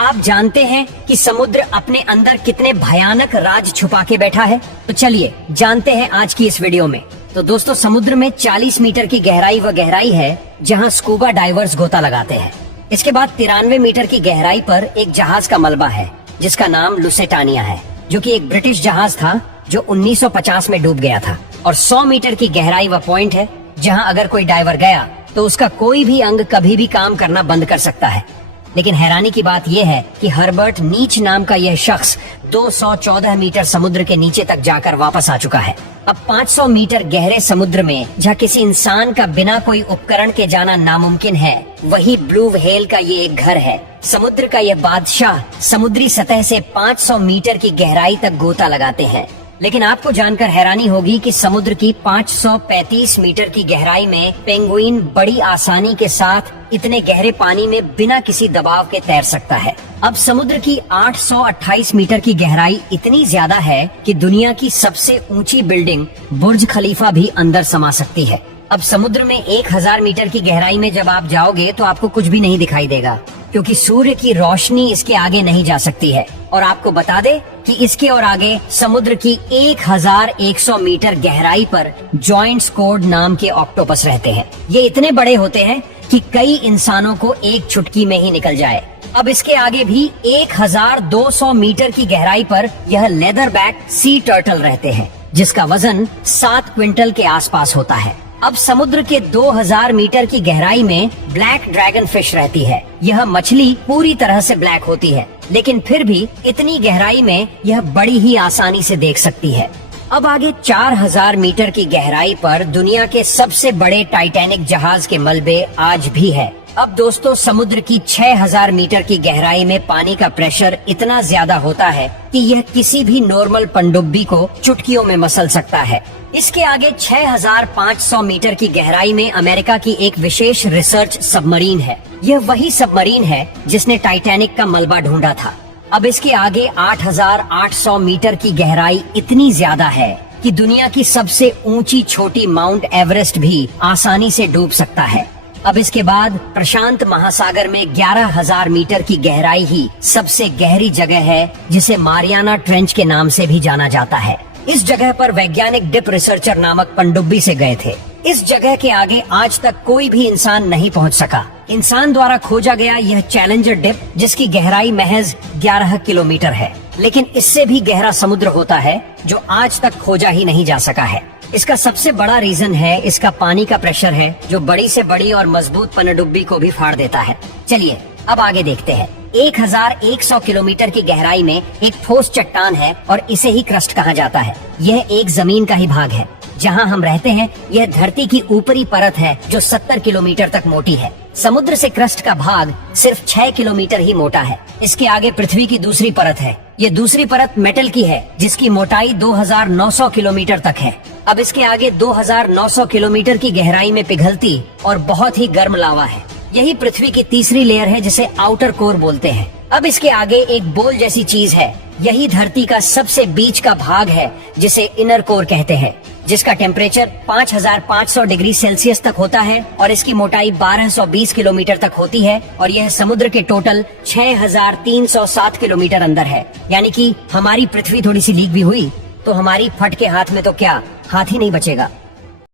आप जानते हैं कि समुद्र अपने अंदर कितने भयानक राज छुपा के बैठा है? तो चलिए जानते हैं आज की इस वीडियो में। तो दोस्तों, समुद्र में 40 मीटर की गहराई है जहां स्कूबा डाइवर्स गोता लगाते हैं। इसके बाद 93 मीटर की गहराई पर एक जहाज का मलबा है जिसका नाम लुसेटानिया है, जो कि एक ब्रिटिश जहाज था जो 1950 में डूब गया था। और 100 मीटर की गहराई वह पॉइंट है जहां अगर कोई डाइवर गया तो उसका कोई भी अंग कभी भी काम करना बंद कर सकता है। लेकिन हैरानी की बात यह है कि हर्बर्ट नीच नाम का यह शख्स 214 मीटर समुद्र के नीचे तक जाकर वापस आ चुका है। अब 500 मीटर गहरे समुद्र में जहाँ किसी इंसान का बिना कोई उपकरण के जाना नामुमकिन है, वही ब्लू व्हेल का ये एक घर है। समुद्र का यह बादशाह समुद्री सतह से 500 मीटर की गहराई तक गोता लगाते हैं। लेकिन आपको जानकर हैरानी होगी कि समुद्र की 535 मीटर की गहराई में पेंगुइन बड़ी आसानी के साथ इतने गहरे पानी में बिना किसी दबाव के तैर सकता है। अब समुद्र की 828 मीटर की गहराई इतनी ज्यादा है कि दुनिया की सबसे ऊंची बिल्डिंग बुर्ज खलीफा भी अंदर समा सकती है। अब समुद्र में 1000 मीटर की गहराई में जब आप जाओगे तो आपको कुछ भी नहीं दिखाई देगा, क्योंकि सूर्य की रोशनी इसके आगे नहीं जा सकती है। और आपको बता दे कि इसके और आगे समुद्र की 1100 मीटर गहराई पर जॉइंट स्क्वाड नाम के ऑक्टोपस रहते हैं। ये इतने बड़े होते हैं कि कई इंसानों को एक चुटकी में ही निकल जाए। अब इसके आगे भी 1200 मीटर की गहराई पर यह लेदर बैक सी टर्टल रहते हैं, जिसका वजन 7 क्विंटल के आसपास होता है। अब समुद्र के 2000 मीटर की गहराई में ब्लैक ड्रैगन फिश रहती है। यह मछली पूरी तरह से ब्लैक होती है, लेकिन फिर भी इतनी गहराई में यह बड़ी ही आसानी से देख सकती है। अब आगे 4000 मीटर की गहराई पर दुनिया के सबसे बड़े टाइटैनिक जहाज के मलबे आज भी है। अब दोस्तों, समुद्र की 6000 मीटर की गहराई में पानी का प्रेशर इतना ज्यादा होता है कि यह किसी भी नॉर्मल पनडुब्बी को चुटकियों में मसल सकता है। इसके आगे 6500 मीटर की गहराई में अमेरिका की एक विशेष रिसर्च सबमरीन है। यह वही सबमरीन है जिसने टाइटैनिक का मलबा ढूंढा था। अब इसके आगे 8800 मीटर की गहराई इतनी ज्यादा है कि दुनिया की सबसे ऊंची छोटी माउंट एवरेस्ट भी आसानी से डूब सकता है। अब इसके बाद प्रशांत महासागर में 11000 मीटर की गहराई ही सबसे गहरी जगह है, जिसे मारियाना ट्रेंच के नाम से भी जाना जाता है। इस जगह पर वैज्ञानिक डिप रिसर्चर नामक पनडुब्बी से गए थे। इस जगह के आगे आज तक कोई भी इंसान नहीं पहुंच सका। इंसान द्वारा खोजा गया यह चैलेंजर डिप, जिसकी गहराई महज 11 किलोमीटर है, लेकिन इससे भी गहरा समुद्र होता है जो आज तक खोजा ही नहीं जा सका है। इसका सबसे बड़ा रीजन है इसका पानी का प्रेशर है, जो बड़ी से बड़ी और मजबूत पनडुब्बी को भी फाड़ देता है। चलिए अब आगे देखते हैं। 1100 किलोमीटर की गहराई में एक ठोस चट्टान है और इसे ही क्रस्ट कहा जाता है। यह एक जमीन का ही भाग है जहां हम रहते हैं। यह धरती की ऊपरी परत है जो 70 किलोमीटर तक मोटी है। समुद्र से क्रस्ट का भाग सिर्फ 6 किलोमीटर ही मोटा है। इसके आगे पृथ्वी की दूसरी परत है। ये दूसरी परत मेटल की है, जिसकी मोटाई 2900 किलोमीटर तक है। अब इसके आगे 2900 किलोमीटर की गहराई में पिघलती और बहुत ही गर्म लावा है। यही पृथ्वी की तीसरी लेयर है, जिसे आउटर कोर बोलते हैं। अब इसके आगे एक बोल जैसी चीज है। यही धरती का सबसे बीच का भाग है, जिसे इनर कोर कहते हैं, जिसका टेम्परेचर 5500 डिग्री सेल्सियस तक होता है और इसकी मोटाई 1220 किलोमीटर तक होती है। और यह समुद्र के टोटल 6307 किलोमीटर अंदर है। यानी कि हमारी पृथ्वी थोड़ी सी लीक भी हुई तो हमारी फट के हाथ में तो क्या, हाथ ही नहीं बचेगा।